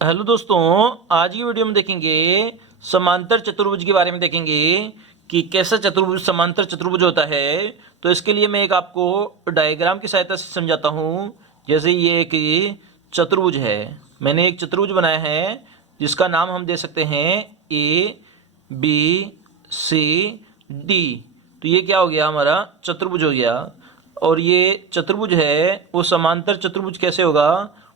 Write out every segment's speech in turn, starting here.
Hello दोस्तों, आज की वीडियो में देखेंगे समांतर चतुर्भुज के बारे में देखेंगे कि कैसा चतुर्भुज समांतर चतुर्भुज होता है। तो इसके लिए मैं एक आपको डायग्राम की सहायता से समझाता हूँ। जैसे ये एक चतुर्भुज है, मैंने एक चतुर्भुज बनाया है जिसका नाम हम दे सकते हैं ए बी सी डी। तो ये क्या हो गया, हमारा चतुर्भुज हो गया। और ये चतुर्भुज है वो समांतर चतुर्भुज कैसे होगा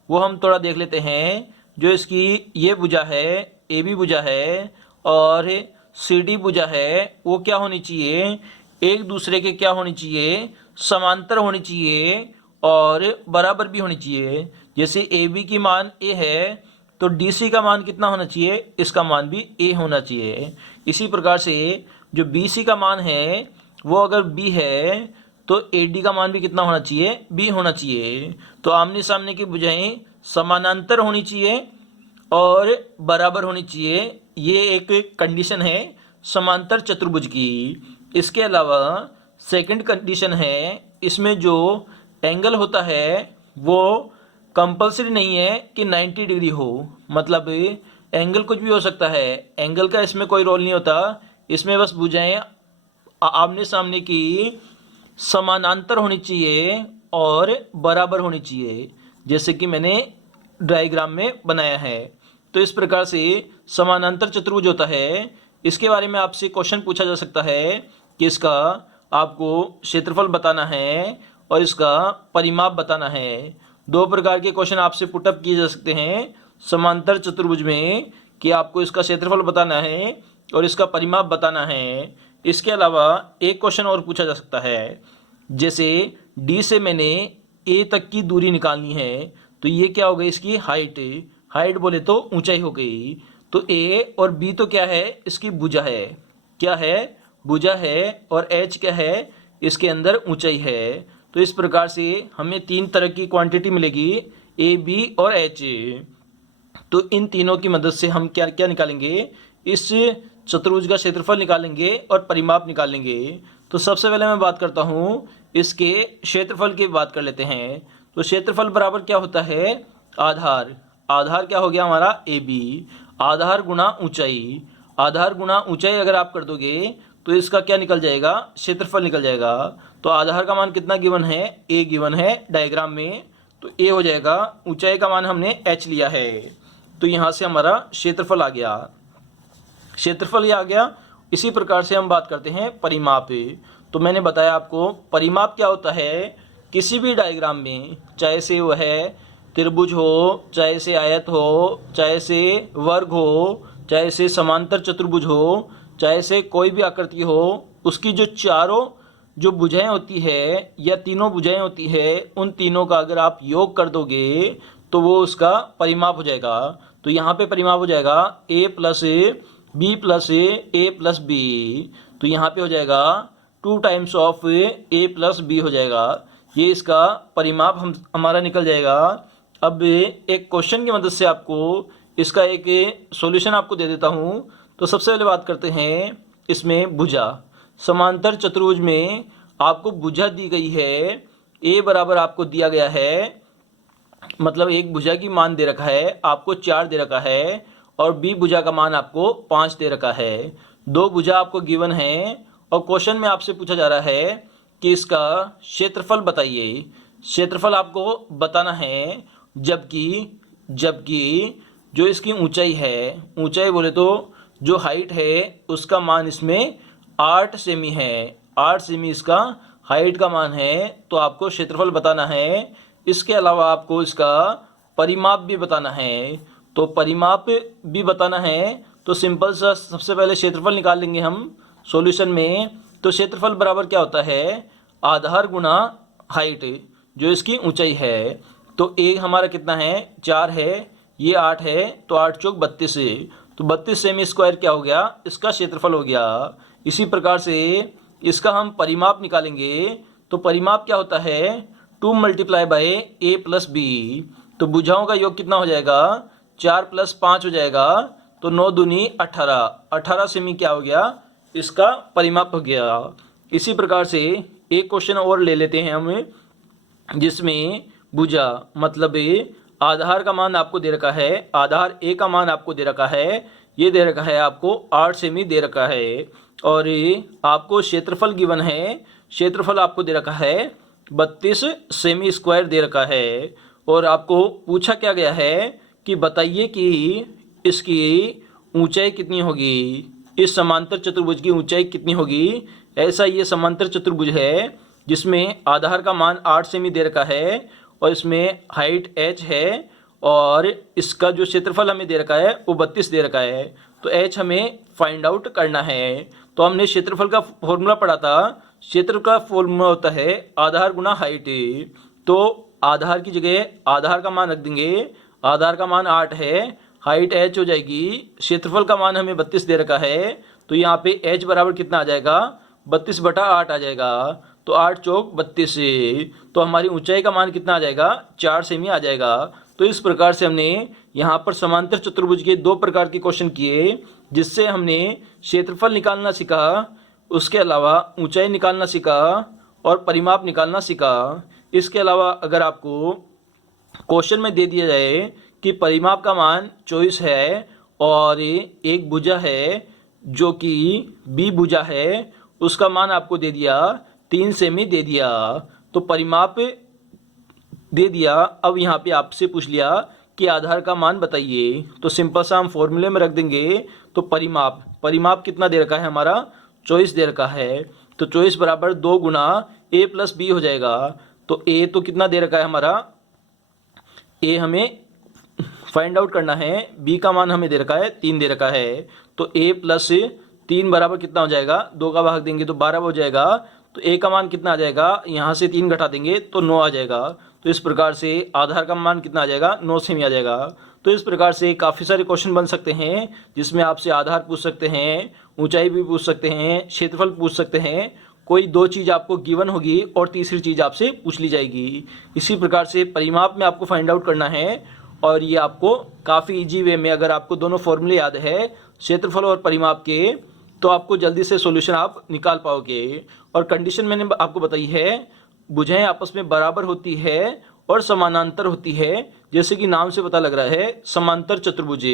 वो हम थोड़ा देख लेते हैं। जो इसकी ये भुजा है, ए बी भुजा है और सी डी भुजा है, वो क्या होनी चाहिए, एक दूसरे के क्या होनी चाहिए, समांतर होनी चाहिए और बराबर भी होनी चाहिए। जैसे ए बी की मान ए है तो डी सी का मान कितना होना चाहिए, इसका मान भी ए होना चाहिए। इसी प्रकार से जो बी सी का मान है वो अगर बी है तो ए डी का मान भी कितना होना चाहिए, बी होना चाहिए। तो आमने सामने की भुजाएं समानांतर होनी चाहिए और बराबर होनी चाहिए, ये एक कंडीशन है समांतर चतुर्भुज की। इसके अलावा सेकंड कंडीशन है, इसमें जो एंगल होता है वो कंपलसरी नहीं है कि 90 डिग्री हो। मतलब एंगल कुछ भी हो सकता है, एंगल का इसमें कोई रोल नहीं होता। इसमें बस भुजाएं आमने सामने की समानांतर होनी चाहिए और बराबर होनी चाहिए, जैसे कि मैंने डायग्राम में बनाया है। तो इस प्रकार से समानांतर चतुर्भुज होता है। इसके बारे में आपसे क्वेश्चन पूछा जा सकता है कि इसका आपको क्षेत्रफल बताना है और इसका परिमाप बताना है। दो प्रकार के क्वेश्चन आपसे पुटअप किए जा सकते हैं समांतर चतुर्भुज में कि आपको इसका क्षेत्रफल बताना है और इसका परिमाप बताना है। इसके अलावा एक क्वेश्चन और पूछा जा सकता है, जैसे डी से मैंने ए तक की दूरी निकालनी है, तो ये क्या हो गई, इसकी हाइट। हाइट बोले तो ऊंचाई हो गई। तो ए और बी तो क्या है, इसकी भुजा है। क्या है, भुजा है। और एच क्या है, इसके अंदर ऊंचाई है। तो इस प्रकार से हमें तीन तरह की क्वांटिटी मिलेगी, ए बी और एच। तो इन तीनों की मदद से हम क्या क्या निकालेंगे, इस चतुर्भुज का क्षेत्रफल निकालेंगे और परिमाप निकालेंगे। तो सबसे पहले मैं बात करता हूँ इसके क्षेत्रफल की बात कर लेते हैं। तो क्षेत्रफल बराबर क्या होता है, आधार। आधार क्या हो गया हमारा, ए बी। आधार गुणा ऊंचाई। आधार गुणा ऊंचाई अगर आप कर दोगे तो इसका क्या निकल जाएगा, क्षेत्रफल निकल जाएगा। तो आधार का मान कितना गिवन है, ए गिवन है डायग्राम में, तो ए हो जाएगा। ऊंचाई का मान हमने एच लिया है, तो यहाँ से हमारा क्षेत्रफल आ गया। क्षेत्रफल ही आ गया। इसी प्रकार से हम बात करते हैं परिमाप। तो मैंने बताया आपको परिमाप क्या होता है। किसी भी डायग्राम में, चाहे से वह त्रिभुज हो, चाहे से आयत हो, चाहे से वर्ग हो, चाहे से समांतर चतुर्भुज हो, चाहे से कोई भी आकृति हो, उसकी जो चारों जो भुजाएं होती है या तीनों भुजाएं होती है, उन तीनों का अगर आप योग कर दोगे तो वो उसका परिमाप हो जाएगा। तो यहाँ पे परिमाप हो जाएगा a plus B plus A plus B. तो यहाँ पे हो जाएगा 2 times of A plus B हो जाएगा। ये इसका परिमाप हमारा निकल जाएगा। अब एक क्वेश्चन की मदद से आपको इसका एक सॉल्यूशन आपको दे देता हूँ। तो सबसे पहले बात करते हैं इसमें भुजा। समांतर चतुर्भुज में आपको भुजा दी गई है, ए बराबर आपको दिया गया है, मतलब एक भुजा की मान दे रखा है आपको 4 दे रखा है और बी भुजा का मान आपको 5 दे रखा है। दो भुजा आपको गिवन है और क्वेश्चन में आपसे पूछा जा रहा है कि इसका क्षेत्रफल बताइए। क्षेत्रफल आपको बताना है, जबकि जबकि जो इसकी ऊंचाई है, ऊंचाई बोले तो जो हाइट है उसका मान इसमें 8 सेमी है। 8 सेमी इसका हाइट का मान है, तो आपको क्षेत्रफल बताना है। इसके अलावा आपको इसका परिमाप भी बताना है। तो परिमाप भी बताना है तो सिंपल सा सबसे पहले क्षेत्रफल निकाल लेंगे हम सॉल्यूशन में। तो क्षेत्रफल बराबर क्या होता है, आधार गुणा हाइट, जो इसकी ऊंचाई है। तो ए हमारा कितना है, 4 है, ये 8 है, तो 8 चौक 32 है। तो 32 सेमी स्क्वायर क्या हो गया, इसका क्षेत्रफल हो गया। इसी प्रकार से इसका हम परिमाप निकालेंगे। तो परिमाप क्या होता है, 2 multiply by A plus B. तो भुजाओं का योग कितना हो जाएगा, 4 प्लस 5 हो जाएगा, तो 9 दूनी 18। 18 सेमी क्या हो गया, इसका परिमाप हो गया। इसी प्रकार से एक क्वेश्चन और ले लेते हैं हम, जिसमें भुजा मतलब आधार का मान आपको दे रखा है, आधार ए का मान आपको दे रखा है, ये दे रखा है आपको 8 सेमी दे रखा है। और ये आपको क्षेत्रफल गिवन है, क्षेत्रफल आपको दे रखा है 32 सेमी स्क्वायर दे रखा है। और आपको पूछा क्या गया है कि बताइए कि इसकी ऊंचाई कितनी होगी, इस समांतर चतुर्भुज की ऊंचाई कितनी होगी। ऐसा ये समांतर चतुर्भुज है जिसमें आधार का मान 8 सेमी दे रखा है और इसमें हाइट h है और इसका जो क्षेत्रफल हमें दे रखा है वो 32 दे रखा है। तो h हमें फाइंड आउट करना है। तो हमने क्षेत्रफल का फॉर्मूला पढ़ा था, क्षेत्र का फॉर्मूला होता है आधार गुना हाइट। तो आधार की जगह आधार का मान रख देंगे, आधार का मान 8 है, हाइट h हो जाएगी, क्षेत्रफल का मान हमें 32 दे रखा है। तो यहाँ पे h बराबर कितना आ जाएगा, 32/8 आ जाएगा। तो 8 चौक 32, तो हमारी ऊंचाई का मान कितना आ जाएगा, 4 सेमी आ जाएगा। तो इस प्रकार से हमने यहाँ पर समांतर चतुर्भुज के 2 प्रकार के क्वेश्चन किए, जिससे हमने क्षेत्रफल निकालना सीखा, उसके अलावा ऊंचाई निकालना सीखा और परिमाप निकालना सीखा। इसके अलावा अगर आपको क्वेश्चन में दे दिया जाए कि परिमाप का मान 24 है और एक भुजा है जो कि बी भुजा है, उसका मान आपको दे दिया 3 सेमी दे दिया, तो परिमाप दे दिया। अब यहाँ पे आपसे पूछ लिया कि आधार का मान बताइए, तो सिंपल सा हम फॉर्मूले में रख देंगे। तो परिमाप कितना दे रखा है हमारा, 24 दे रखा है। तो 24 बराबर 2 गुना a प्लस बी हो जाएगा। तो a तो कितना दे रखा है हमारा, a हमें फाइंड आउट करना है, b का मान हमें दे रखा है 3 दे रखा है। तो a प्लस 3 बराबर कितना हो जाएगा, 2 का भाग देंगे तो 12 हो जाएगा। तो a का मान कितना आ जाएगा, यहाँ से 3 घटा देंगे तो 9 आ जाएगा। तो इस प्रकार से आधार का मान कितना आ जाएगा, 9 सेमी आ जाएगा। तो इस प्रकार से काफ़ी सारे क्वेश्चन बन सकते हैं जिसमें आपसे आधार पूछ सकते हैं, ऊंचाई भी पूछ सकते हैं, क्षेत्रफल पूछ सकते हैं। कोई 2 चीज़ आपको गिवन होगी और तीसरी चीज़ आपसे पूछ ली जाएगी। इसी प्रकार से परिमाप में आपको फाइंड आउट करना है और ये आपको काफ़ी इजी वे में, अगर आपको दोनों फॉर्मूले याद है क्षेत्रफल और परिमाप के, तो आपको जल्दी से सॉल्यूशन आप निकाल पाओगे। और कंडीशन मैंने आपको बताई है, भुजाएं आपस में बराबर होती है और समानांतर होती है, जैसे कि नाम से पता लग रहा है समांतर चतुर्भुज।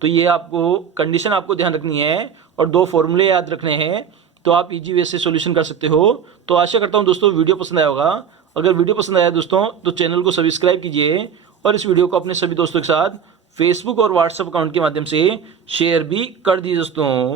तो ये आपको कंडीशन आपको ध्यान रखनी है और 2 फॉर्मूले याद रखने हैं, तो आप इजी वे से सॉल्यूशन कर सकते हो। तो आशा करता हूँ दोस्तों वीडियो पसंद आया होगा। अगर वीडियो पसंद आया दोस्तों तो चैनल को सब्सक्राइब कीजिए और इस वीडियो को अपने सभी दोस्तों के साथ फेसबुक और व्हाट्सएप अकाउंट के माध्यम से शेयर भी कर दीजिए दोस्तों।